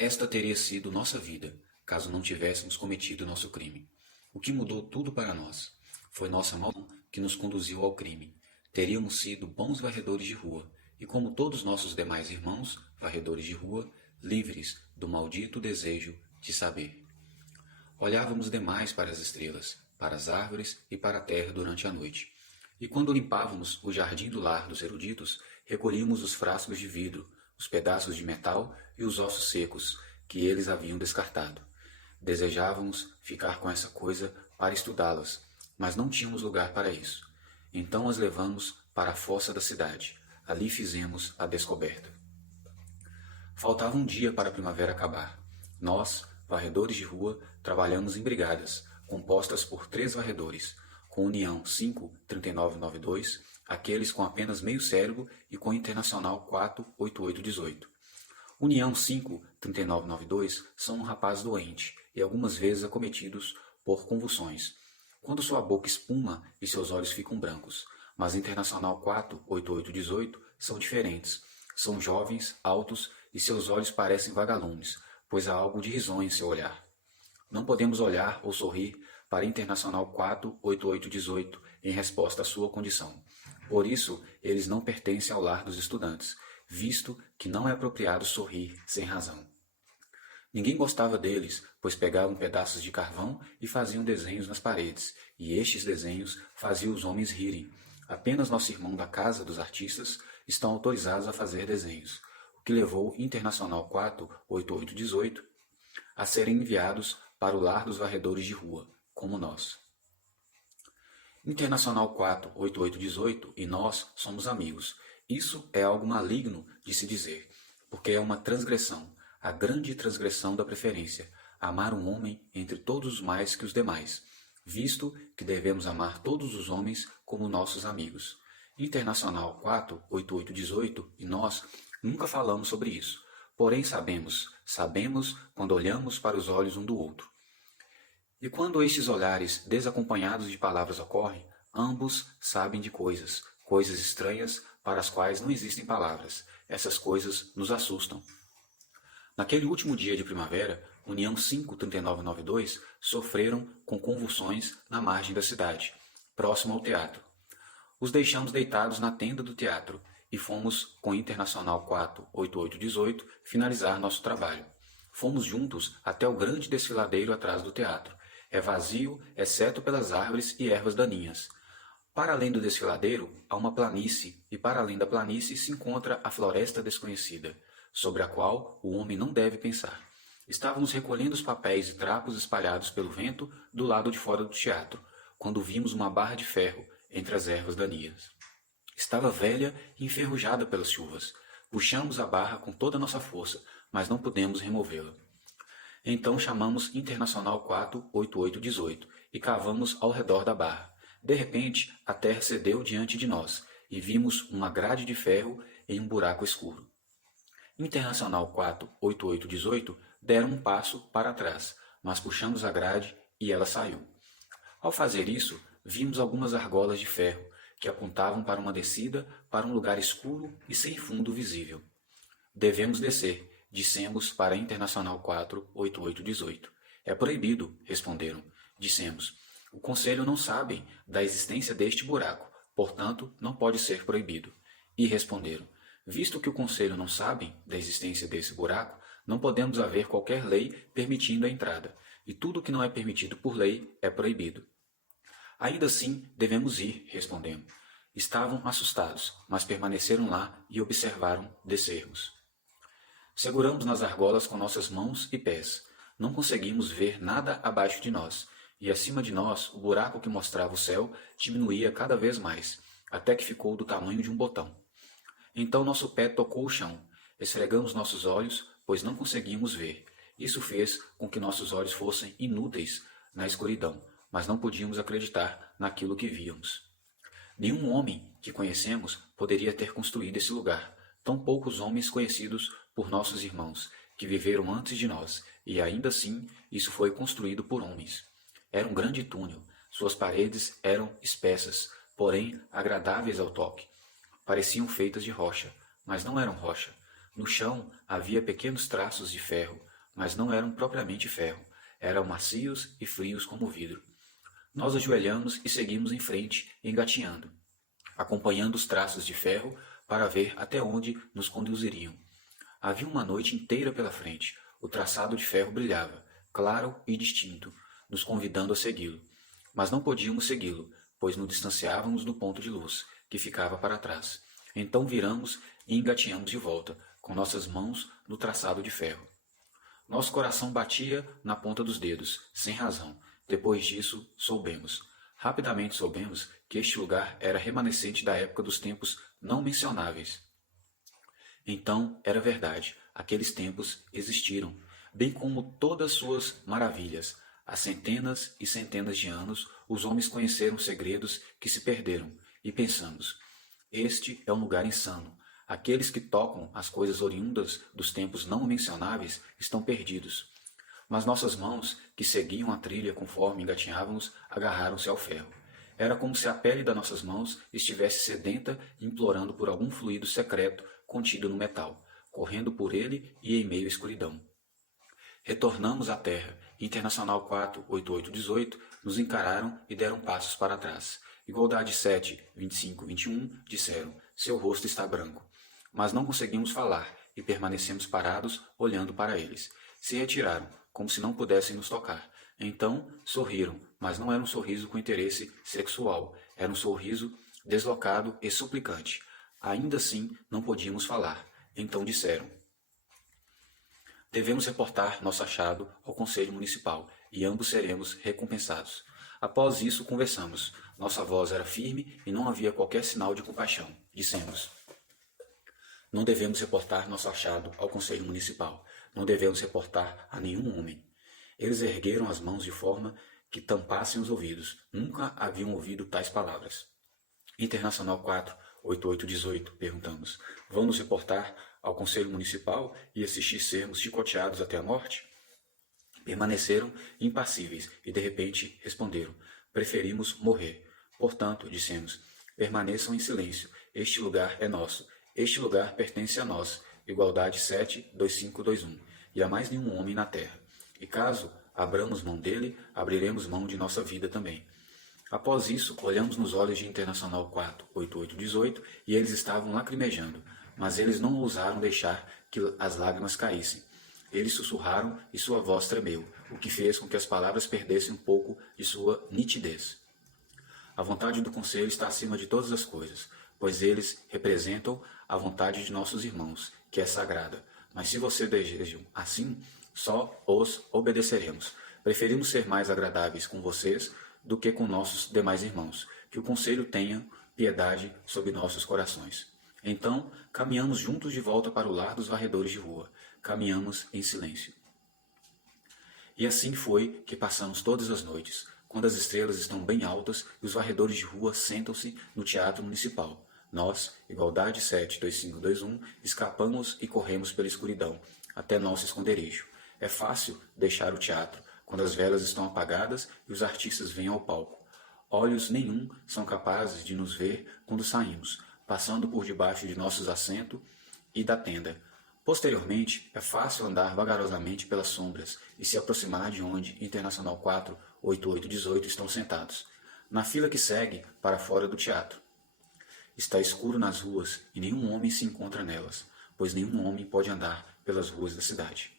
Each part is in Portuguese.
Esta teria sido nossa vida, caso não tivéssemos cometido nosso crime. O que mudou tudo para nós foi nossa mão que nos conduziu ao crime. Teríamos sido bons varredores de rua, e como todos nossos demais irmãos, varredores de rua, livres do maldito desejo de saber. Olhávamos demais para as estrelas, para as árvores e para a terra durante a noite. E quando limpávamos o jardim do lar dos eruditos, recolhíamos os frascos de vidro, os pedaços de metal e os ossos secos que eles haviam descartado. Desejávamos ficar com essa coisa para estudá-las, mas não tínhamos lugar para isso. Então as levamos para a fossa da cidade. Ali fizemos a descoberta. Faltava um dia para a primavera acabar. Nós, varredores de rua, trabalhamos em brigadas, compostas por 3 varredores, com União 5-3992, aqueles com apenas meio cérebro e com Internacional 4-8818. União 5-3992 são um rapaz doente e algumas vezes acometidos por convulsões, quando sua boca espuma e seus olhos ficam brancos. Mas Internacional 4-8818 são diferentes. São jovens, altos e seus olhos parecem vagalumes, pois há algo de risonho em seu olhar. Não podemos olhar ou sorrir para Internacional 4-8818 em resposta à sua condição. Por isso, eles não pertencem ao lar dos estudantes, visto que não é apropriado sorrir sem razão. Ninguém gostava deles, pois pegavam pedaços de carvão e faziam desenhos nas paredes, e estes desenhos faziam os homens rirem. Apenas nosso irmão da Casa dos Artistas estão autorizados a fazer desenhos, o que levou Internacional 4-8818 a serem enviados para o lar dos varredores de rua, como nós. Internacional 4-8818 e nós somos amigos. Isso é algo maligno de se dizer, porque é uma transgressão, a grande transgressão da preferência, amar um homem entre todos os mais que os demais, visto que devemos amar todos os homens como nossos amigos. Internacional 4-8818 e nós nunca falamos sobre isso, porém sabemos quando olhamos para os olhos um do outro. E quando estes olhares desacompanhados de palavras ocorrem, ambos sabem de coisas estranhas para as quais não existem palavras. Essas coisas nos assustam. Naquele último dia de primavera, União 5-3992 sofreram com convulsões na margem da cidade, próximo ao teatro. Os deixamos deitados na tenda do teatro e fomos com Internacional 4-8818 finalizar nosso trabalho. Fomos juntos até o grande desfiladeiro atrás do teatro. É vazio, exceto pelas árvores e ervas daninhas. Para além do desfiladeiro, há uma planície, e para além da planície se encontra a floresta desconhecida, sobre a qual o homem não deve pensar. Estávamos recolhendo os papéis e trapos espalhados pelo vento do lado de fora do teatro, quando vimos uma barra de ferro entre as ervas daninhas. Estava velha e enferrujada pelas chuvas. Puxamos a barra com toda a nossa força, mas não pudemos removê-la. Então chamamos Internacional 4-8818 e cavamos ao redor da barra. De repente, a terra cedeu diante de nós e vimos uma grade de ferro em um buraco escuro. Internacional 4-8818 deram um passo para trás, mas puxamos a grade e ela saiu. Ao fazer isso, vimos algumas argolas de ferro que apontavam para uma descida para um lugar escuro e sem fundo visível. Devemos descer, dissemos para Internacional 4-8818. É proibido, responderam. Dissemos. O Conselho não sabe da existência deste buraco, portanto, não pode ser proibido. E responderam. Visto que o Conselho não sabe da existência desse buraco, não podemos haver qualquer lei permitindo a entrada, e tudo que não é permitido por lei é proibido. Ainda assim, devemos ir, respondemos. Estavam assustados, mas permaneceram lá e observaram descermos. Seguramos nas argolas com nossas mãos e pés. Não conseguimos ver nada abaixo de nós, e acima de nós o buraco que mostrava o céu diminuía cada vez mais, até que ficou do tamanho de um botão. Então nosso pé tocou o chão. Esfregamos nossos olhos, pois não conseguimos ver. Isso fez com que nossos olhos fossem inúteis na escuridão, mas não podíamos acreditar naquilo que víamos. Nenhum homem que conhecemos poderia ter construído esse lugar, tão poucos homens conhecidos por nossos irmãos, que viveram antes de nós, e ainda assim isso foi construído por homens. Era um grande túnel, suas paredes eram espessas, porém agradáveis ao toque. Pareciam feitas de rocha, mas não eram rocha. No chão havia pequenos traços de ferro, mas não eram propriamente ferro, eram macios e frios como vidro. Nós ajoelhamos e seguimos em frente, engatinhando, acompanhando os traços de ferro para ver até onde nos conduziriam. Havia uma noite inteira pela frente. O traçado de ferro brilhava, claro e distinto, nos convidando a segui-lo. Mas não podíamos segui-lo, pois nos distanciávamos do ponto de luz, que ficava para trás. Então viramos e engatinhamos de volta, com nossas mãos no traçado de ferro. Nosso coração batia na ponta dos dedos, sem razão. Depois disso, soubemos. Rapidamente soubemos que este lugar era remanescente da época dos tempos não mencionáveis. Então, era verdade, aqueles tempos existiram, bem como todas suas maravilhas. Há centenas e centenas de anos, os homens conheceram segredos que se perderam, e pensamos, este é um lugar insano. Aqueles que tocam as coisas oriundas dos tempos não mencionáveis estão perdidos. Mas nossas mãos, que seguiam a trilha conforme engatinhávamos, agarraram-se ao ferro. Era como se a pele das nossas mãos estivesse sedenta, implorando por algum fluido secreto contido no metal, correndo por ele e em meio à escuridão. Retornamos à terra. Internacional 4, 8818 nos encararam e deram passos para trás. Igualdade 7, 25, 21 disseram, seu rosto está branco. Mas não conseguimos falar e permanecemos parados, olhando para eles. Se retiraram, como se não pudessem nos tocar. Então sorriram, mas não era um sorriso com interesse sexual, era um sorriso deslocado e suplicante. Ainda assim, não podíamos falar. Então disseram, devemos reportar nosso achado ao Conselho Municipal e ambos seremos recompensados. Após isso, conversamos. Nossa voz era firme e não havia qualquer sinal de compaixão. Dissemos, não devemos reportar nosso achado ao Conselho Municipal. Não devemos reportar a nenhum homem. Eles ergueram as mãos de forma que tampassem os ouvidos. Nunca haviam ouvido tais palavras. Internacional 4, 8818, perguntamos. Vão nos reportar ao Conselho Municipal e assistir sermos chicoteados até a morte? Permaneceram impassíveis e de repente responderam, preferimos morrer. Portanto, dissemos, permaneçam em silêncio. Este lugar é nosso. Este lugar pertence a nós. Igualdade 7, 2521. E a mais nenhum homem na terra. E caso abramos mão dele, abriremos mão de nossa vida também. Após isso, olhamos nos olhos de Internacional 4, 8818 e eles estavam lacrimejando, mas eles não ousaram deixar que as lágrimas caíssem. Eles sussurraram e sua voz tremeu, o que fez com que as palavras perdessem um pouco de sua nitidez. A vontade do Conselho está acima de todas as coisas, pois eles representam a vontade de nossos irmãos, que é sagrada. Mas se vocês desejam assim, só os obedeceremos. Preferimos ser mais agradáveis com vocês do que com nossos demais irmãos. Que o Conselho tenha piedade sobre nossos corações. Então, caminhamos juntos de volta para o lar dos varredores de rua. Caminhamos em silêncio. E assim foi que passamos todas as noites, quando as estrelas estão bem altas e os varredores de rua sentam-se no teatro municipal. Nós, Igualdade 7, 2521, escapamos e corremos pela escuridão, até nosso esconderijo. É fácil deixar o teatro, quando as velas estão apagadas e os artistas vêm ao palco. Olhos nenhum são capazes de nos ver quando saímos, passando por debaixo de nossos assentos e da tenda. Posteriormente, é fácil andar vagarosamente pelas sombras e se aproximar de onde Internacional 4, 8818 estão sentados, na fila que segue para fora do teatro. Está escuro nas ruas e nenhum homem se encontra nelas, pois nenhum homem pode andar pelas ruas da cidade,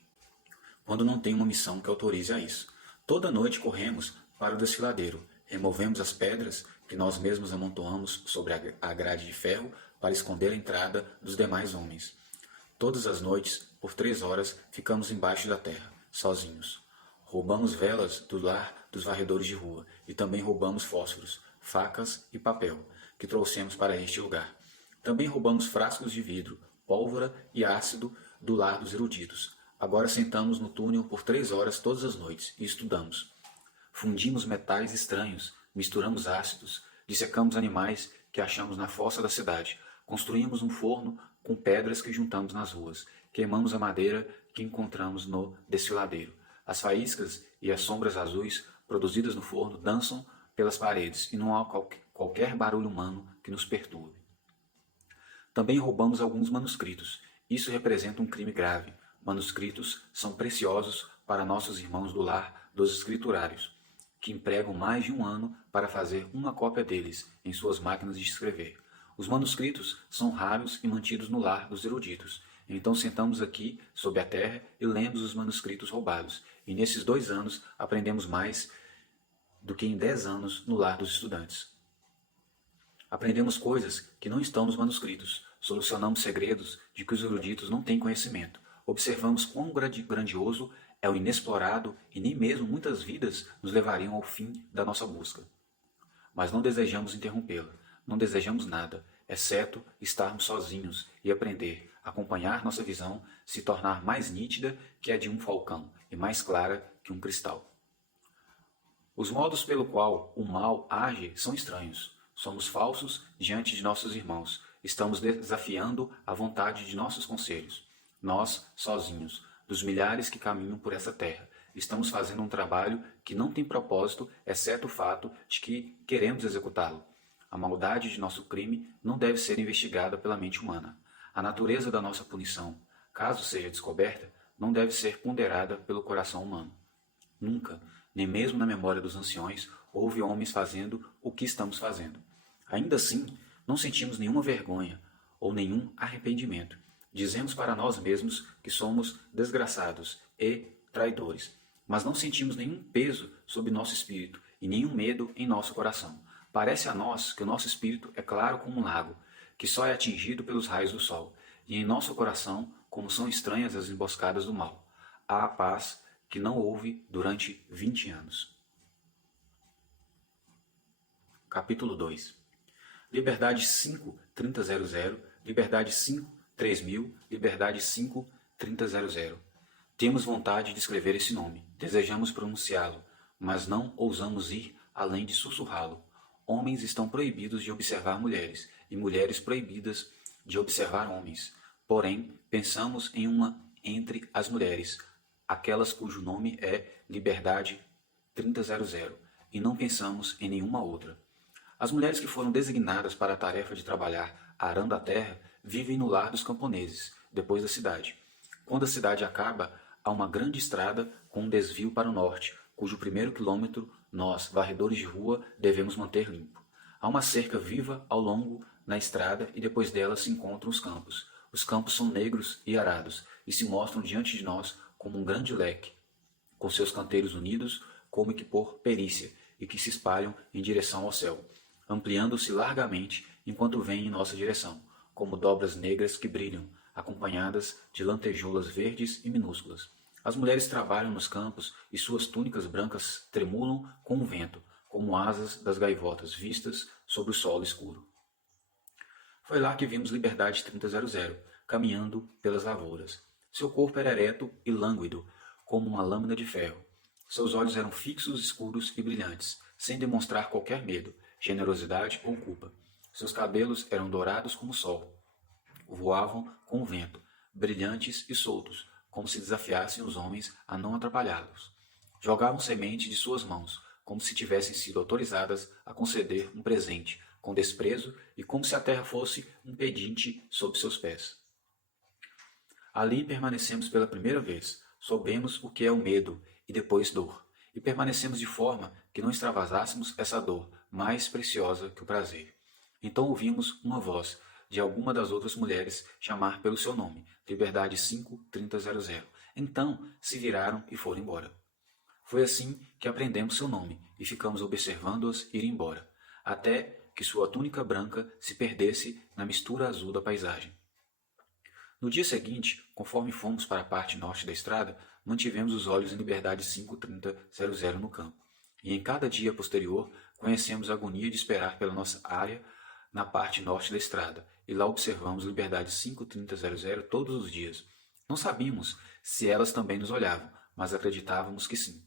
quando não tem uma missão que autorize a isso. Toda noite corremos para o desfiladeiro, removemos as pedras que nós mesmos amontoamos sobre a grade de ferro para esconder a entrada dos demais homens. Todas as noites, por 3 horas, ficamos embaixo da terra, sozinhos. Roubamos velas do lar dos varredores de rua e também roubamos fósforos, facas e papel, que trouxemos para este lugar. Também roubamos frascos de vidro, pólvora e ácido do lar dos eruditos. Agora sentamos no túnel por 3 horas todas as noites e estudamos. Fundimos metais estranhos, misturamos ácidos, dissecamos animais que achamos na fossa da cidade, construímos um forno com pedras que juntamos nas ruas, queimamos a madeira que encontramos no desfiladeiro. As faíscas e as sombras azuis produzidas no forno dançam pelas paredes e não há qualquer barulho humano que nos perturbe. Também roubamos alguns manuscritos. Isso representa um crime grave, manuscritos são preciosos para nossos irmãos do lar dos escriturários, que empregam mais de um ano para fazer uma cópia deles em suas máquinas de escrever. Os manuscritos são raros e mantidos no lar dos eruditos. Então sentamos aqui, sob a terra, e lemos os manuscritos roubados. E nesses 2 anos aprendemos mais do que em 10 anos no lar dos estudantes. Aprendemos coisas que não estão nos manuscritos. Solucionamos segredos de que os eruditos não têm conhecimento. Observamos quão grandioso é o inexplorado e nem mesmo muitas vidas nos levariam ao fim da nossa busca. Mas não desejamos interrompê-la. Não desejamos nada, exceto estarmos sozinhos e aprender, acompanhar nossa visão se tornar mais nítida que a de um falcão e mais clara que um cristal. Os modos pelo qual o mal age são estranhos. Somos falsos diante de nossos irmãos. Estamos desafiando a vontade de nossos conselhos. Nós, sozinhos, dos milhares que caminham por essa terra, estamos fazendo um trabalho que não tem propósito, exceto o fato de que queremos executá-lo. A maldade de nosso crime não deve ser investigada pela mente humana. A natureza da nossa punição, caso seja descoberta, não deve ser ponderada pelo coração humano. Nunca, nem mesmo na memória dos anciões, houve homens fazendo o que estamos fazendo. Ainda assim, não sentimos nenhuma vergonha ou nenhum arrependimento. Dizemos para nós mesmos que somos desgraçados e traidores, mas não sentimos nenhum peso sobre nosso espírito e nenhum medo em nosso coração. Parece a nós que o nosso espírito é claro como um lago, que só é atingido pelos raios do sol, e em nosso coração, como são estranhas as emboscadas do mal. Há a paz que não houve durante 20 anos. Capítulo 2. Liberdade 5.30.00, Liberdade 5.3000, Liberdade 5.30.00. Temos vontade de escrever esse nome, desejamos pronunciá-lo, mas não ousamos ir além de sussurrá-lo. Homens estão proibidos de observar mulheres, e mulheres proibidas de observar homens. Porém, pensamos em uma entre as mulheres, aquelas cujo nome é Liberdade 30.00, e não pensamos em nenhuma outra. As mulheres que foram designadas para a tarefa de trabalhar arando a terra vivem no lar dos camponeses, depois da cidade. Quando a cidade acaba, há uma grande estrada com um desvio para o norte, cujo primeiro quilômetro nós, varredores de rua, devemos manter limpo. Há uma cerca viva ao longo na estrada e depois dela se encontram os campos. Os campos são negros e arados e se mostram diante de nós como um grande leque, com seus canteiros unidos como que por perícia e que se espalham em direção ao céu, ampliando-se largamente enquanto vêm em nossa direção, como dobras negras que brilham, acompanhadas de lantejoulas verdes e minúsculas. As mulheres trabalham nos campos e suas túnicas brancas tremulam com o vento, como asas das gaivotas vistas sob o solo escuro. Foi lá que vimos Liberdade 30.00, caminhando pelas lavouras. Seu corpo era ereto e lânguido, como uma lâmina de ferro. Seus olhos eram fixos, escuros e brilhantes, sem demonstrar qualquer medo, generosidade ou culpa. Seus cabelos eram dourados como o sol. Voavam com o vento, brilhantes e soltos, como se desafiassem os homens a não atrapalhá-los. Jogavam semente de suas mãos, como se tivessem sido autorizadas a conceder um presente, com desprezo e como se a terra fosse um pedinte sob seus pés. Ali permanecemos pela primeira vez, soubemos o que é o medo e depois dor, e permanecemos de forma que não extravasássemos essa dor, mais preciosa que o prazer. Então ouvimos uma voz de alguma das outras mulheres chamar pelo seu nome, Liberdade 5.30.00. Então se viraram e foram embora. Foi assim que aprendemos seu nome e ficamos observando-as ir embora, até que sua túnica branca se perdesse na mistura azul da paisagem. No dia seguinte, conforme fomos para a parte norte da estrada, mantivemos os olhos em Liberdade 5.30.00 no campo. E em cada dia posterior, conhecemos a agonia de esperar pela nossa área na parte norte da estrada, e lá observamos Liberdade 5.30.00 todos os dias. Não sabíamos se elas também nos olhavam, mas acreditávamos que sim.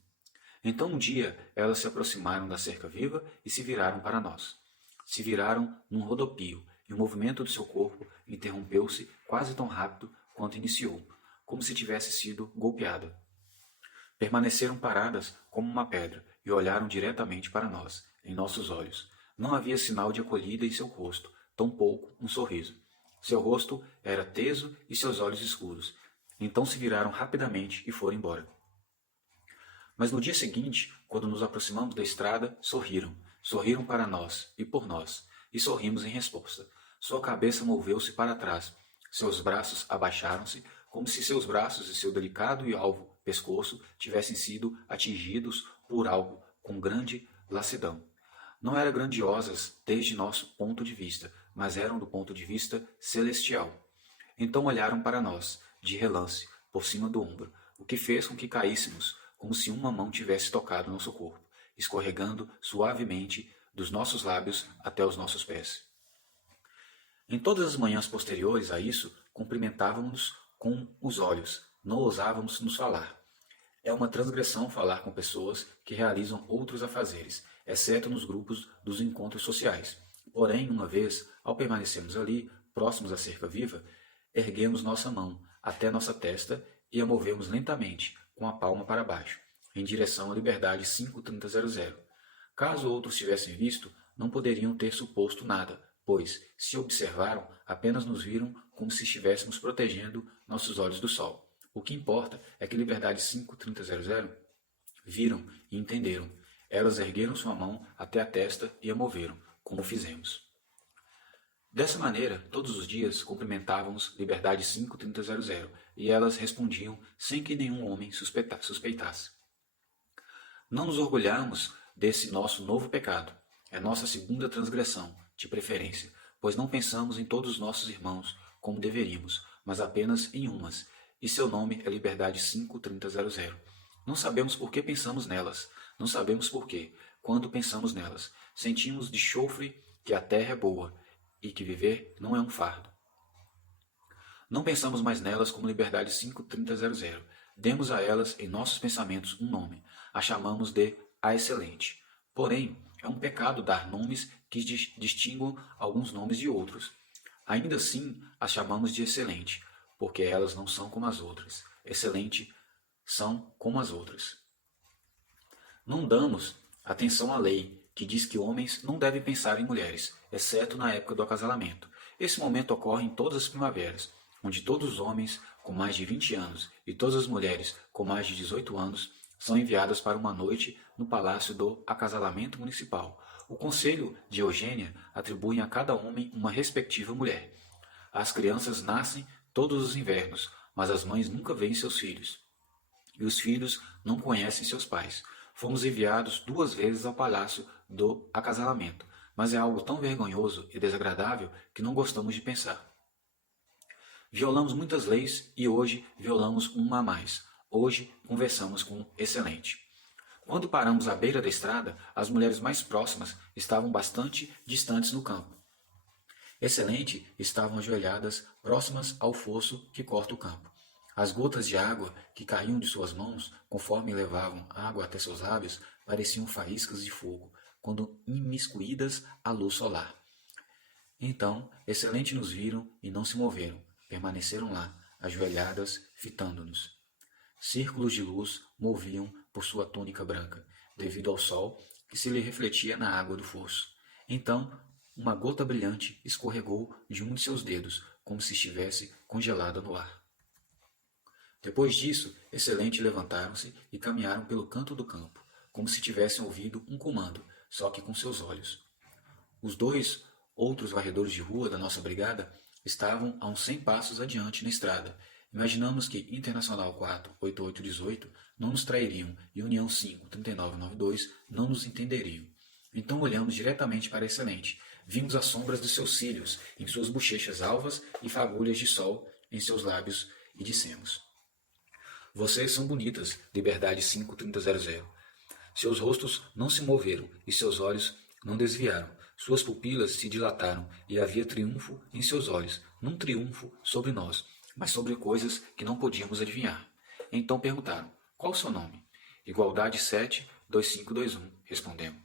Então um dia elas se aproximaram da cerca viva e se viraram para nós. Se viraram num rodopio, e o movimento do seu corpo interrompeu-se quase tão rápido quanto iniciou, como se tivesse sido golpeada. Permaneceram paradas como uma pedra e olharam diretamente para nós, em nossos olhos. Não havia sinal de acolhida em seu rosto, tampouco um sorriso. Seu rosto era teso e seus olhos escuros. Então se viraram rapidamente e foram embora. Mas no dia seguinte, quando nos aproximamos da estrada, sorriram. Sorriram para nós e por nós, e sorrimos em resposta. Sua cabeça moveu-se para trás. Seus braços abaixaram-se, como se seus braços e seu delicado e alvo pescoço tivessem sido atingidos por algo com grande lassidão. Não eram grandiosas desde nosso ponto de vista, mas eram do ponto de vista celestial. Então olharam para nós, de relance, por cima do ombro, o que fez com que caíssemos, como se uma mão tivesse tocado nosso corpo, escorregando suavemente dos nossos lábios até os nossos pés. Em todas as manhãs posteriores a isso, cumprimentávamos-nos com os olhos, não ousávamos nos falar. É uma transgressão falar com pessoas que realizam outros afazeres, exceto nos grupos dos encontros sociais. Porém, uma vez, ao permanecermos ali, próximos à cerca viva, erguemos nossa mão até nossa testa e a movemos lentamente, com a palma para baixo, em direção à Liberdade 53000. Caso outros tivessem visto, não poderiam ter suposto nada, pois, se observaram, apenas nos viram como se estivéssemos protegendo nossos olhos do sol. O que importa é que Liberdade 53000 viram e entenderam. Elas ergueram sua mão até a testa e a moveram, como fizemos. Dessa maneira, todos os dias cumprimentávamos Liberdade 53000 e elas respondiam sem que nenhum homem suspeitasse. Não nos orgulhamos desse nosso novo pecado. É nossa segunda transgressão, de preferência, pois não pensamos em todos os nossos irmãos como deveríamos, mas apenas em umas, e seu nome é Liberdade 53000. Não sabemos por que pensamos nelas, não sabemos por que, quando pensamos nelas, sentimos de chofre que a terra é boa e que viver não é um fardo. Não pensamos mais nelas como Liberdade 53000. Demos a elas em nossos pensamentos um nome. A chamamos de a excelente. Porém, é um pecado dar nomes que distinguam alguns nomes de outros. Ainda assim, as chamamos de excelente, porque elas não são como as outras. Excelente são como as outras. Não damos atenção à lei, que diz que homens não devem pensar em mulheres, exceto na época do acasalamento. Esse momento ocorre em todas as primaveras, onde todos os homens com mais de 20 anos e todas as mulheres com mais de 18 anos são enviadas para uma noite no palácio do acasalamento municipal. O conselho de Eugênia atribui a cada homem uma respectiva mulher. As crianças nascem todos os invernos, mas as mães nunca veem seus filhos. E os filhos não conhecem seus pais. Fomos enviados 2 vezes ao palácio do acasalamento, mas é algo tão vergonhoso e desagradável que não gostamos de pensar. Violamos muitas leis e hoje violamos uma a mais. Hoje conversamos com excelente. Quando paramos à beira da estrada, as mulheres mais próximas estavam bastante distantes no campo. Excelente estavam ajoelhadas próximas ao fosso que corta o campo. As gotas de água que caíam de suas mãos, conforme levavam água até seus lábios, pareciam faíscas de fogo, quando imiscuídas à luz solar. Então, Excelente nos viram e não se moveram, permaneceram lá, ajoelhadas, fitando-nos. Círculos de luz moviam por sua túnica branca, devido ao sol que se lhe refletia na água do fosso. Então, uma gota brilhante escorregou de um de seus dedos, como se estivesse congelada no ar. Depois disso, Excelente levantaram-se e caminharam pelo canto do campo, como se tivessem ouvido um comando, só que com seus olhos. Os 2 outros varredores de rua da nossa brigada estavam a uns 100 passos adiante na estrada. Imaginamos que Internacional 4, 8818 não nos trairiam e União 5, 3992 não nos entenderiam. Então olhamos diretamente para Excelente. Vimos as sombras de seus cílios em suas bochechas alvas e fagulhas de sol em seus lábios e dissemos: Vocês são bonitas, Liberdade 53000. Seus rostos não se moveram e seus olhos não desviaram. Suas pupilas se dilataram e havia triunfo em seus olhos, não triunfo sobre nós, mas sobre coisas que não podíamos adivinhar. Então perguntaram: Qual o seu nome? Igualdade 72521, respondemos.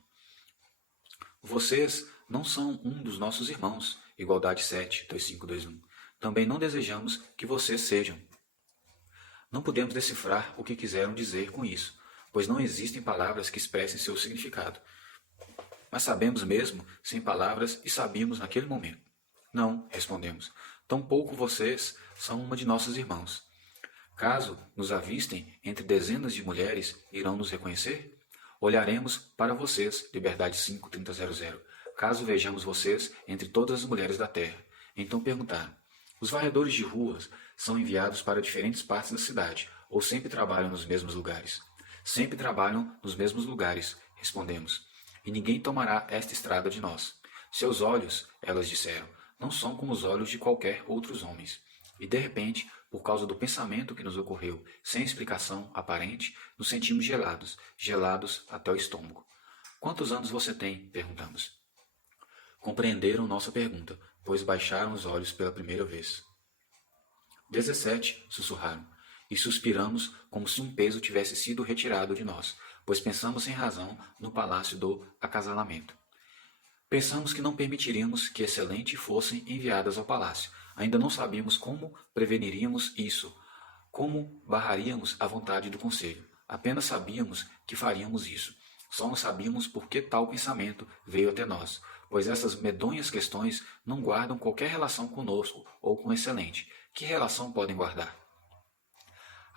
Vocês não são um dos nossos irmãos, Igualdade 72521. Também não desejamos que vocês sejam. Não podemos decifrar o que quiseram dizer com isso, pois não existem palavras que expressem seu significado. Mas sabemos mesmo sem palavras e sabíamos naquele momento. Não, respondemos, tampouco vocês são uma de nossos irmãos. Caso nos avistem entre dezenas de mulheres, irão nos reconhecer? Olharemos para vocês, Liberdade 5:30:00, caso vejamos vocês entre todas as mulheres da terra. Então perguntaram: os varredores de ruas são enviados para diferentes partes da cidade, ou sempre trabalham nos mesmos lugares? Sempre trabalham nos mesmos lugares, respondemos, e ninguém tomará esta estrada de nós. Seus olhos, elas disseram, não são como os olhos de qualquer outros homens. E de repente, por causa do pensamento que nos ocorreu, sem explicação aparente, nos sentimos gelados, gelados até o estômago. Quantos anos você tem? Perguntamos. Compreenderam nossa pergunta, pois baixaram os olhos pela primeira vez. 17, sussurraram, e suspiramos como se um peso tivesse sido retirado de nós, pois pensamos sem razão no palácio do acasalamento. Pensamos que não permitiríamos que Excelente fossem enviadas ao palácio. Ainda não sabíamos como preveniríamos isso, como barraríamos a vontade do conselho. Apenas sabíamos que faríamos isso. Só não sabíamos por que tal pensamento veio até nós, pois essas medonhas questões não guardam qualquer relação conosco ou com Excelente. Que relação podem guardar?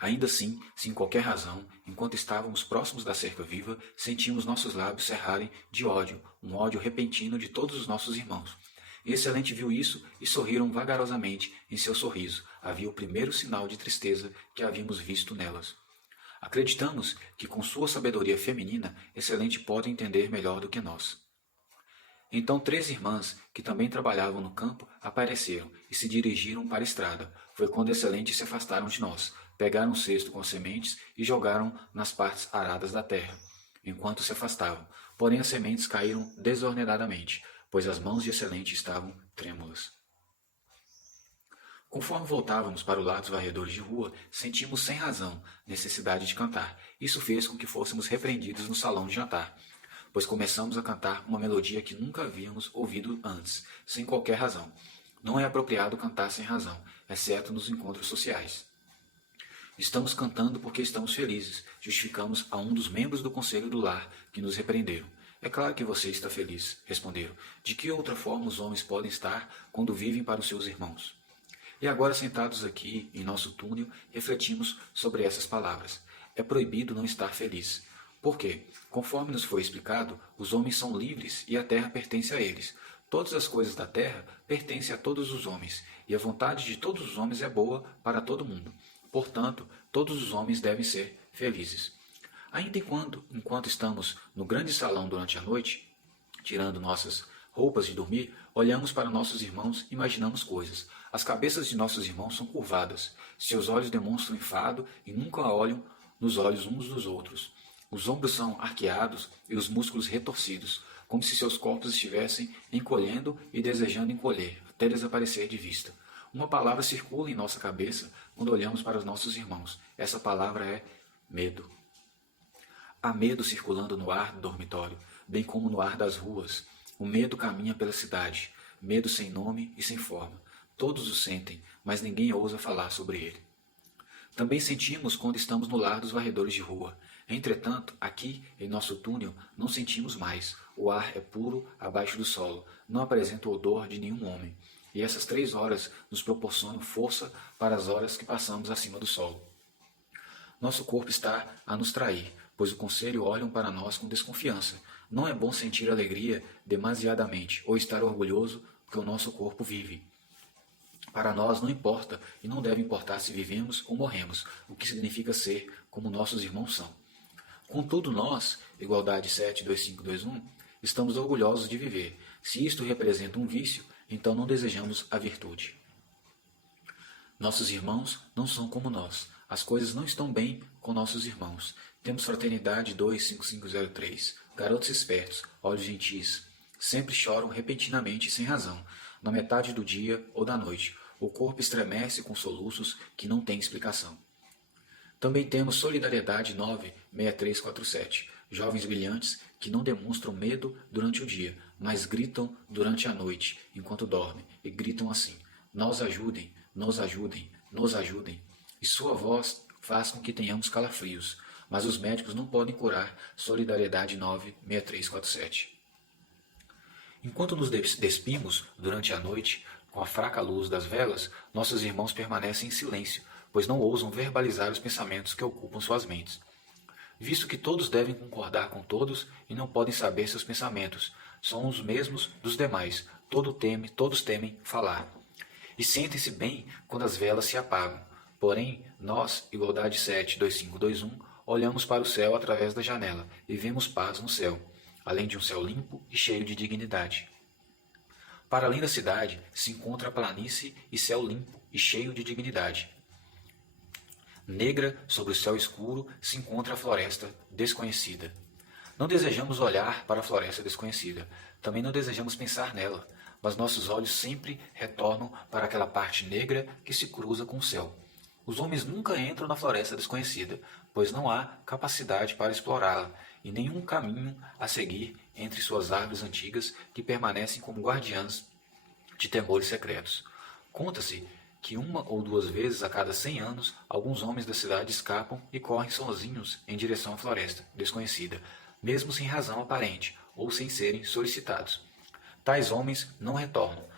Ainda assim, sem qualquer razão, enquanto estávamos próximos da cerca viva, sentimos nossos lábios cerrarem de ódio, um ódio repentino de todos os nossos irmãos. E Excelente viu isso e sorriram vagarosamente em seu sorriso. Havia o primeiro sinal de tristeza que havíamos visto nelas. Acreditamos que com sua sabedoria feminina, Excelente pode entender melhor do que nós. Então 3 irmãs, que também trabalhavam no campo, apareceram e se dirigiram para a estrada. Foi quando Excelente se afastaram de nós. Pegaram um cesto com sementes e jogaram nas partes aradas da terra, enquanto se afastavam. Porém as sementes caíram desordenadamente, pois as mãos de Excelente estavam trêmulas. Conforme voltávamos para o lado dos varredores de rua, sentimos sem razão necessidade de cantar. Isso fez com que fôssemos repreendidos no salão de jantar, pois começamos a cantar uma melodia que nunca havíamos ouvido antes, sem qualquer razão. Não é apropriado cantar sem razão, exceto nos encontros sociais. Estamos cantando porque estamos felizes, justificamos a um dos membros do conselho do lar que nos repreenderam. É claro que você está feliz, responderam. De que outra forma os homens podem estar quando vivem para os seus irmãos? E agora, sentados aqui, em nosso túnel, refletimos sobre essas palavras. É proibido não estar feliz. Por quê? Conforme nos foi explicado, os homens são livres e a terra pertence a eles. Todas as coisas da terra pertencem a todos os homens, e a vontade de todos os homens é boa para todo mundo. Portanto, todos os homens devem ser felizes. Ainda enquanto estamos no grande salão durante a noite, tirando nossas roupas de dormir, olhamos para nossos irmãos e imaginamos coisas. As cabeças de nossos irmãos são curvadas. Seus olhos demonstram enfado e nunca olham nos olhos uns dos outros. Os ombros são arqueados e os músculos retorcidos, como se seus corpos estivessem encolhendo e desejando encolher, até desaparecer de vista. Uma palavra circula em nossa cabeça quando olhamos para os nossos irmãos. Essa palavra é medo. Há medo circulando no ar do dormitório, bem como no ar das ruas. O medo caminha pela cidade, medo sem nome e sem forma. Todos o sentem, mas ninguém ousa falar sobre ele. Também sentimos quando estamos no lar dos varredores de rua. Entretanto, aqui, em nosso túnel, não sentimos mais. O ar é puro abaixo do solo, não apresenta o odor de nenhum homem. E essas 3 horas nos proporcionam força para as horas que passamos acima do solo. Nosso corpo está a nos trair, pois o conselho olham para nós com desconfiança. Não é bom sentir alegria demasiadamente ou estar orgulhoso porque o nosso corpo vive. Para nós não importa e não deve importar se vivemos ou morremos, o que significa ser como nossos irmãos são. Contudo nós, Igualdade 7:25:21, estamos orgulhosos de viver. Se isto representa um vício, então não desejamos a virtude. Nossos irmãos não são como nós. As coisas não estão bem com nossos irmãos. Temos Fraternidade 2:55:03. Garotos espertos, olhos gentis, sempre choram repentinamente e sem razão, na metade do dia ou da noite. O corpo estremece com soluços que não têm explicação. Também temos Solidariedade 9:63:47. Jovens brilhantes que não demonstram medo durante o dia, mas gritam durante a noite, enquanto dormem, e gritam assim: nos ajudem, nos ajudem, nos ajudem. E sua voz faz com que tenhamos calafrios, mas os médicos não podem curar Solidariedade 9:63:47. Enquanto nos despimos durante a noite, Com a fraca luz das velas, nossos irmãos permanecem em silêncio, pois não ousam verbalizar os pensamentos que ocupam suas mentes. Visto que todos devem concordar com todos e não podem saber seus pensamentos, são os mesmos dos demais, todos temem falar. E sentem-se bem quando as velas se apagam. Porém, nós, Igualdade 7, 2521, olhamos para o céu através da janela e vemos paz no céu, além de um céu limpo e cheio de dignidade. Para além da cidade se encontra a planície e céu limpo e cheio de dignidade. Negra sobre o céu escuro se encontra a floresta desconhecida. Não desejamos olhar para a floresta desconhecida, também não desejamos pensar nela, mas nossos olhos sempre retornam para aquela parte negra que se cruza com o céu. Os homens nunca entram na floresta desconhecida, pois não há capacidade para explorá-la e nenhum caminho a seguir entre suas árvores antigas que permanecem como guardiãs de temores secretos. Conta-se que 1 ou 2 vezes a cada 100 anos, alguns homens da cidade escapam e correm sozinhos em direção à floresta desconhecida, mesmo sem razão aparente ou sem serem solicitados. Tais homens não retornam,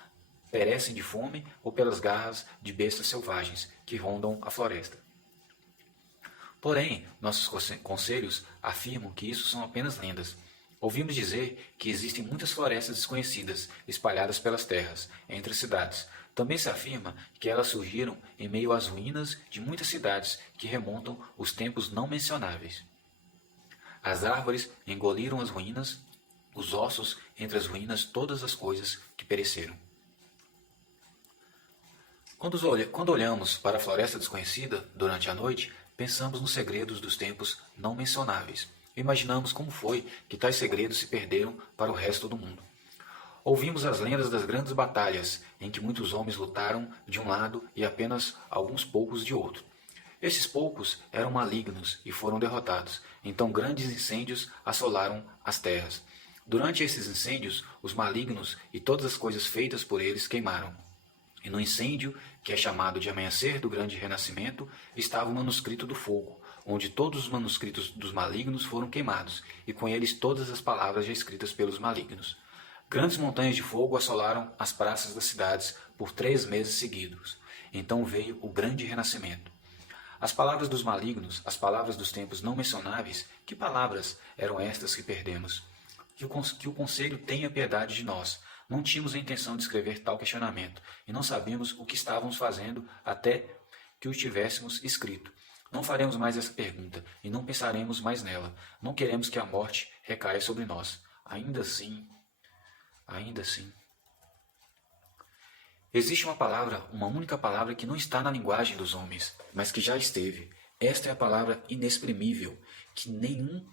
perecem de fome ou pelas garras de bestas selvagens que rondam a floresta. Porém, nossos conselhos afirmam que isso são apenas lendas. Ouvimos dizer que existem muitas florestas desconhecidas espalhadas pelas terras, entre as cidades. Também se afirma que elas surgiram em meio às ruínas de muitas cidades que remontam os tempos não mencionáveis. As árvores engoliram as ruínas, os ossos entre as ruínas, todas as coisas que pereceram. Quando olhamos para a floresta desconhecida durante a noite, pensamos nos segredos dos tempos não mencionáveis. Imaginamos como foi que tais segredos se perderam para o resto do mundo. Ouvimos as lendas das grandes batalhas, em que muitos homens lutaram de um lado e apenas alguns poucos de outro. Esses poucos eram malignos e foram derrotados, então grandes incêndios assolaram as terras. Durante esses incêndios, os malignos e todas as coisas feitas por eles queimaram. E no incêndio, que é chamado de Amanhecer do Grande Renascimento, estava o manuscrito do fogo, onde todos os manuscritos dos malignos foram queimados, e com eles todas as palavras já escritas pelos malignos. Grandes montanhas de fogo assolaram as praças das cidades por 3 meses seguidos. Então veio o Grande Renascimento. As palavras dos malignos, as palavras dos tempos não mencionáveis, que palavras eram estas que perdemos? Que o Conselho tenha piedade de nós. Não tínhamos a intenção de escrever tal questionamento, e não sabíamos o que estávamos fazendo até que o tivéssemos escrito. Não faremos mais essa pergunta, e não pensaremos mais nela. Não queremos que a morte recaia sobre nós. Ainda assim... Existe uma única palavra que não está na linguagem dos homens, mas que já esteve. Esta é a palavra inexprimível, que nenhum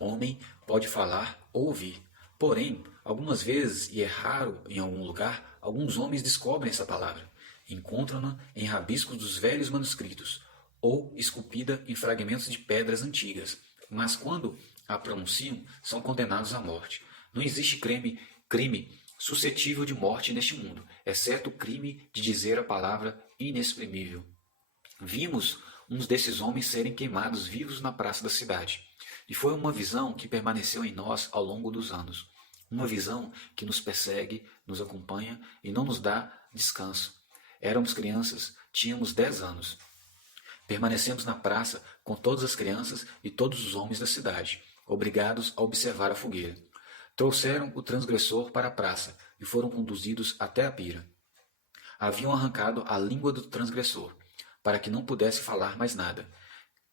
homem pode falar ou ouvir. Porém, algumas vezes, e é raro em algum lugar, alguns homens descobrem essa palavra. Encontram-na em rabiscos dos velhos manuscritos, ou esculpida em fragmentos de pedras antigas. Mas quando a pronunciam, são condenados à morte. Não existe crime suscetível de morte neste mundo, exceto o crime de dizer a palavra inexprimível. Vimos uns desses homens serem queimados vivos na praça da cidade. E foi uma visão que permaneceu em nós ao longo dos anos. Uma visão que nos persegue, nos acompanha e não nos dá descanso. Éramos crianças, tínhamos 10 anos. Permanecemos na praça com todas as crianças e todos os homens da cidade, obrigados a observar a fogueira. Trouxeram o transgressor para a praça e foram conduzidos até a pira. Haviam arrancado a língua do transgressor, para que não pudesse falar mais nada.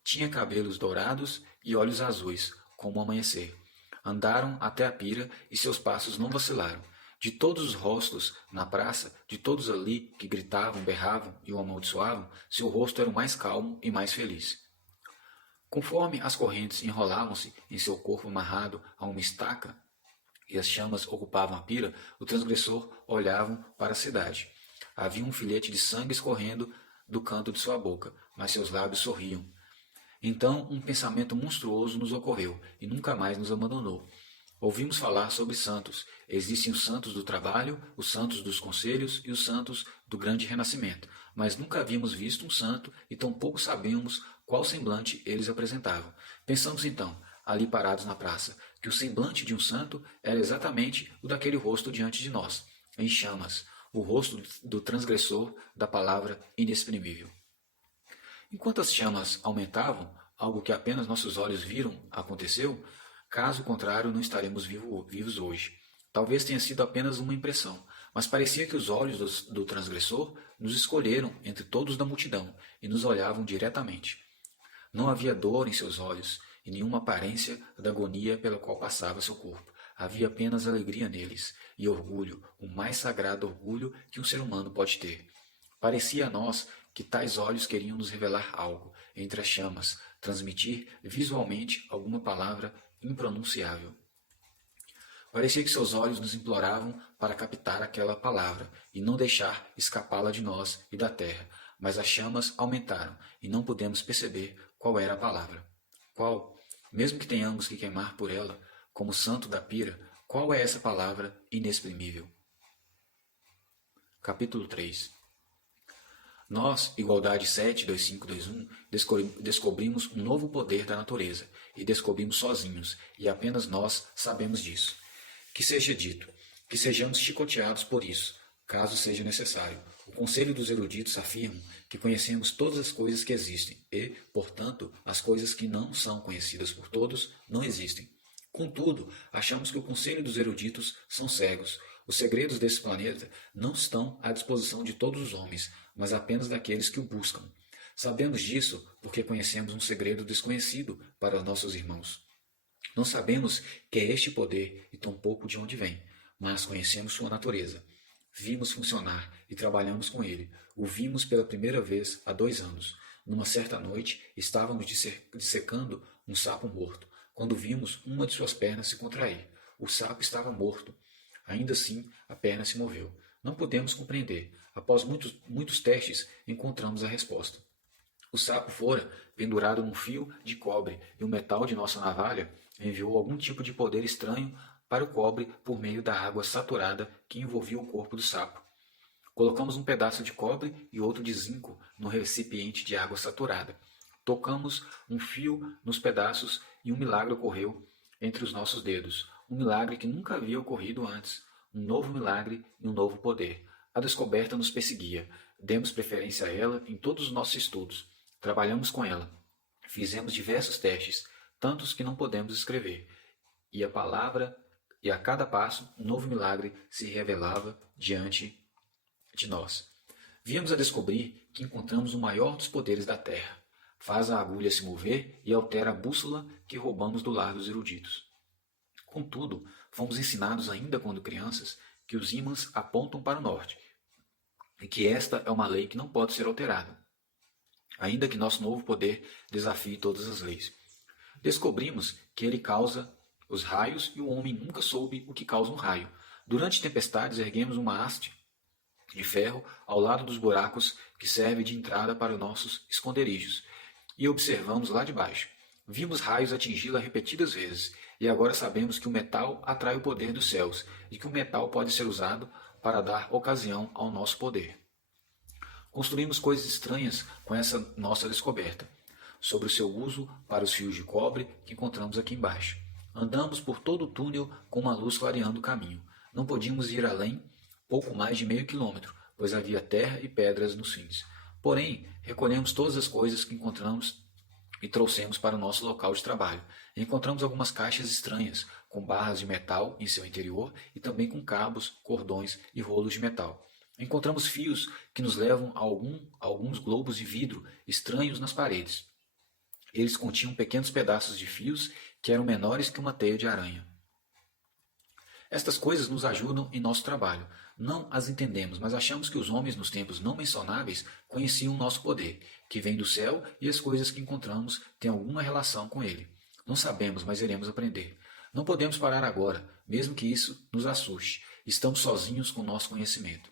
Tinha cabelos dourados e olhos azuis, como o amanhecer. Andaram até a pira e seus passos não vacilaram. De todos os rostos na praça, de todos ali que gritavam, berravam e o amaldiçoavam, seu rosto era o mais calmo e mais feliz. Conforme as correntes enrolavam-se em seu corpo amarrado a uma estaca e as chamas ocupavam a pira, o transgressor olhava para a cidade. Havia um filete de sangue escorrendo do canto de sua boca, mas seus lábios sorriam. Então um pensamento monstruoso nos ocorreu e nunca mais nos abandonou. Ouvimos falar sobre santos. Existem os santos do trabalho, os santos dos conselhos e os santos do grande renascimento, mas nunca havíamos visto um santo e tampouco sabíamos qual semblante eles apresentavam. Pensamos então, ali parados na praça, que o semblante de um santo era exatamente o daquele rosto diante de nós, em chamas. o rosto do transgressor da palavra inexprimível. Enquanto as chamas aumentavam, algo que apenas nossos olhos viram aconteceu, caso contrário não estaremos vivos hoje. Talvez tenha sido apenas uma impressão, mas parecia que os olhos do transgressor nos escolheram entre todos da multidão e nos olhavam diretamente. Não havia dor em seus olhos e nenhuma aparência da agonia pela qual passava seu corpo. Havia apenas alegria neles e orgulho, o mais sagrado orgulho que um ser humano pode ter. Parecia a nós que tais olhos queriam nos revelar algo entre as chamas, transmitir visualmente alguma palavra impronunciável. Parecia que seus olhos nos imploravam para captar aquela palavra e não deixar escapá-la de nós e da terra, mas as chamas aumentaram e não pudemos perceber qual era a palavra. Qual, mesmo que tenhamos que queimar por ela, como santo da pira, qual é essa palavra inexprimível? Capítulo 3. Nós, Igualdade 7, 25, 21, descobrimos um novo poder da natureza e descobrimos sozinhos, e apenas nós sabemos disso. Que seja dito, que sejamos chicoteados por isso, caso seja necessário. O conselho dos eruditos afirma que conhecemos todas as coisas que existem e, portanto, as coisas que não são conhecidas por todos não existem. Contudo, achamos que o conselho dos eruditos são cegos. Os segredos desse planeta não estão à disposição de todos os homens, mas apenas daqueles que o buscam. Sabemos disso porque conhecemos um segredo desconhecido para nossos irmãos. Não sabemos que é este poder e tampouco de onde vem, mas conhecemos sua natureza. Vimos funcionar e trabalhamos com ele. O vimos pela primeira vez há 2 anos. Numa certa noite, estávamos dissecando um sapo morto, quando vimos uma de suas pernas se contrair. O sapo estava morto. Ainda assim, a perna se moveu. Não podemos compreender. Após muitos testes, encontramos a resposta. O sapo fora pendurado num fio de cobre e o metal de nossa navalha enviou algum tipo de poder estranho para o cobre por meio da água saturada que envolvia o corpo do sapo. Colocamos um pedaço de cobre e outro de zinco no recipiente de água saturada. Tocamos um fio nos pedaços e um milagre ocorreu entre os nossos dedos. Um milagre que nunca havia ocorrido antes. Um novo milagre e um novo poder. A descoberta nos perseguia. Demos preferência a ela em todos os nossos estudos. Trabalhamos com ela. Fizemos diversos testes, tantos que não podemos escrever. E a cada passo, um novo milagre se revelava diante de nós. Viemos a descobrir que encontramos o maior dos poderes da Terra. Faz a agulha se mover e altera a bússola que roubamos do lar dos eruditos. Contudo, fomos ensinados ainda quando crianças que os ímãs apontam para o norte e que esta é uma lei que não pode ser alterada, ainda que nosso novo poder desafie todas as leis. Descobrimos que ele causa os raios e o homem nunca soube o que causa um raio. Durante tempestades erguemos uma haste de ferro ao lado dos buracos que serve de entrada para nossos esconderijos e observamos lá de baixo. Vimos raios atingi-la repetidas vezes e agora sabemos que o metal atrai o poder dos céus e que o metal pode ser usado para dar ocasião ao nosso poder. Construímos coisas estranhas com essa nossa descoberta, sobre o seu uso para os fios de cobre que encontramos aqui embaixo. Andamos por todo o túnel com uma luz clareando o caminho. Não podíamos ir além, pouco mais de meio quilômetro, pois havia terra e pedras nos fins. Porém, recolhemos todas as coisas que encontramos e trouxemos para o nosso local de trabalho. Encontramos algumas caixas estranhas, com barras de metal em seu interior e também com cabos, cordões e rolos de metal. Encontramos fios que nos levam a alguns globos de vidro estranhos nas paredes. Eles continham pequenos pedaços de fios que eram menores que uma teia de aranha. Estas coisas nos ajudam em nosso trabalho. Não as entendemos, mas achamos que os homens nos tempos não mencionáveis conheciam o nosso poder, que vem do céu e as coisas que encontramos têm alguma relação com ele. Não sabemos, mas iremos aprender. Não podemos parar agora, mesmo que isso nos assuste. Estamos sozinhos com o nosso conhecimento.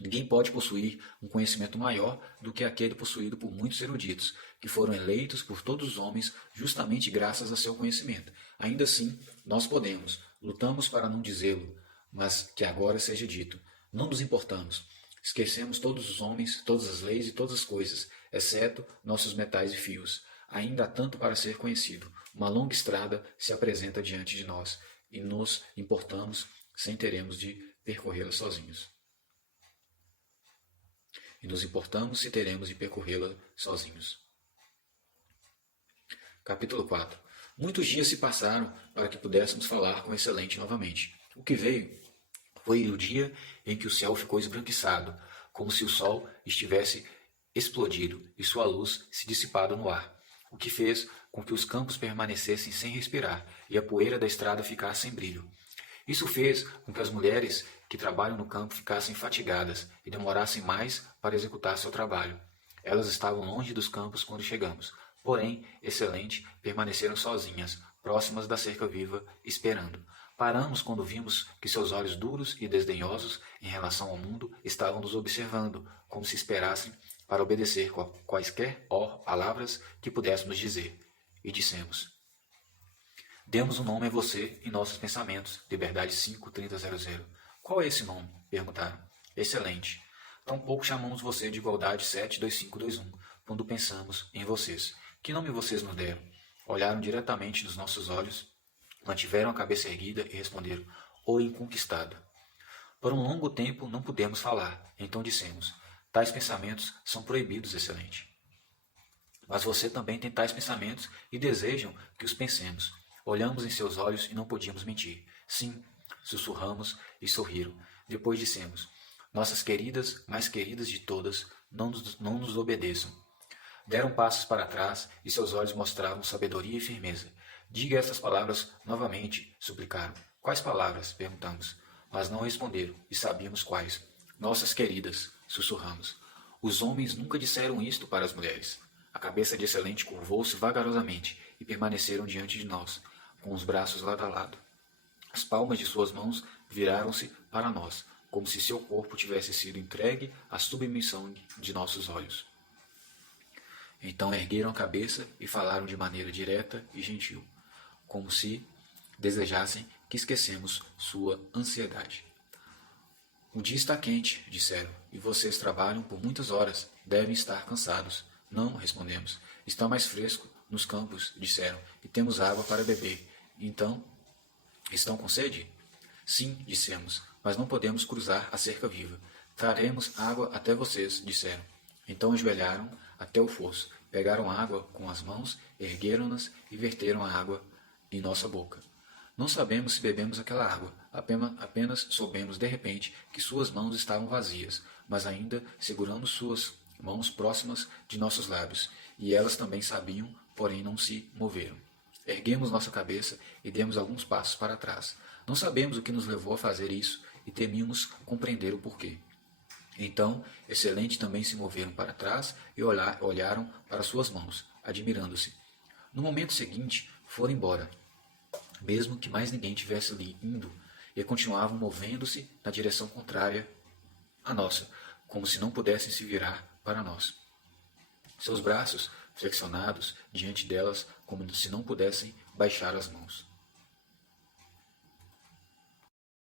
Ninguém pode possuir um conhecimento maior do que aquele possuído por muitos eruditos, que foram eleitos por todos os homens justamente graças a seu conhecimento. Ainda assim, nós podemos, lutamos para não dizê-lo, mas que agora seja dito. Não nos importamos. Esquecemos todos os homens, todas as leis e todas as coisas, exceto nossos metais e fios. Ainda há tanto para ser conhecido. Uma longa estrada se apresenta diante de nós, e nos importamos sem teremos de percorrê-la sozinhos. e nos importamos se teremos de percorrê-la sozinhos. Capítulo 4. Muitos dias se passaram para que pudéssemos falar com o Excelente novamente. O que veio foi o dia em que o céu ficou esbranquiçado, como se o sol estivesse explodido e sua luz se dissipado no ar, o que fez com que os campos permanecessem sem respirar e a poeira da estrada ficasse sem brilho. Isso fez com que as mulheres que trabalham no campo ficassem fatigadas e demorassem mais para executar seu trabalho. Elas estavam longe dos campos quando chegamos, porém, Excelente, permaneceram sozinhas, próximas da cerca viva, esperando. Paramos quando vimos que seus olhos duros e desdenhosos em relação ao mundo estavam nos observando, como se esperassem para obedecer quaisquer palavras que pudéssemos dizer. E dissemos: demos um nome a você em nossos pensamentos. Liberdade 5:30:00. Qual é esse nome? Perguntaram. Excelente. Tampouco chamamos você de Igualdade 7:25:21, quando pensamos em vocês. Que nome vocês nos deram? Olharam diretamente nos nossos olhos, mantiveram a cabeça erguida e responderam: O Inconquistado. Por um longo tempo não pudemos falar, então dissemos: tais pensamentos são proibidos, Excelente. Mas você também tem tais pensamentos e desejam que os pensemos. Olhamos em seus olhos e não podíamos mentir. Sim, sussurramos e sorriram. Depois dissemos: nossas queridas, mais queridas de todas, não nos obedeçam. Deram passos para trás e seus olhos mostravam sabedoria e firmeza. Diga essas palavras novamente, suplicaram. Quais palavras? Perguntamos. Mas não responderam, e sabíamos quais. Nossas queridas, sussurramos. Os homens nunca disseram isto para as mulheres. A cabeça de Excelente curvou-se vagarosamente e permaneceram diante de nós, com os braços lado a lado. As palmas de suas mãos viraram-se para nós, como se seu corpo tivesse sido entregue à submissão de nossos olhos. Então ergueram a cabeça e falaram de maneira direta e gentil, como se desejassem que esquecemos sua ansiedade. O dia está quente, disseram, e vocês trabalham por muitas horas, devem estar cansados. Não, respondemos. Está mais fresco nos campos, disseram, e temos água para beber. Então, estão com sede? Sim, dissemos, mas não podemos cruzar a cerca viva. Traremos água até vocês, disseram. Então ajoelharam até o fosso, pegaram água com as mãos, ergueram-nas e verteram a água em nossa boca. Não sabemos se bebemos aquela água, apenas soubemos de repente que suas mãos estavam vazias, mas ainda segurando suas mãos próximas de nossos lábios, e elas também sabiam, porém não se moveram. Erguemos nossa cabeça e demos alguns passos para trás. Não sabemos o que nos levou a fazer isso e temíamos compreender o porquê. Então, Excelente também se moveram para trás e olharam para suas mãos, admirando-se. No momento seguinte, foram embora, mesmo que mais ninguém tivesse ali indo, e continuavam movendo-se na direção contrária à nossa, como se não pudessem se virar para nós. Seus braços flexionados diante delas, como se não pudessem baixar as mãos.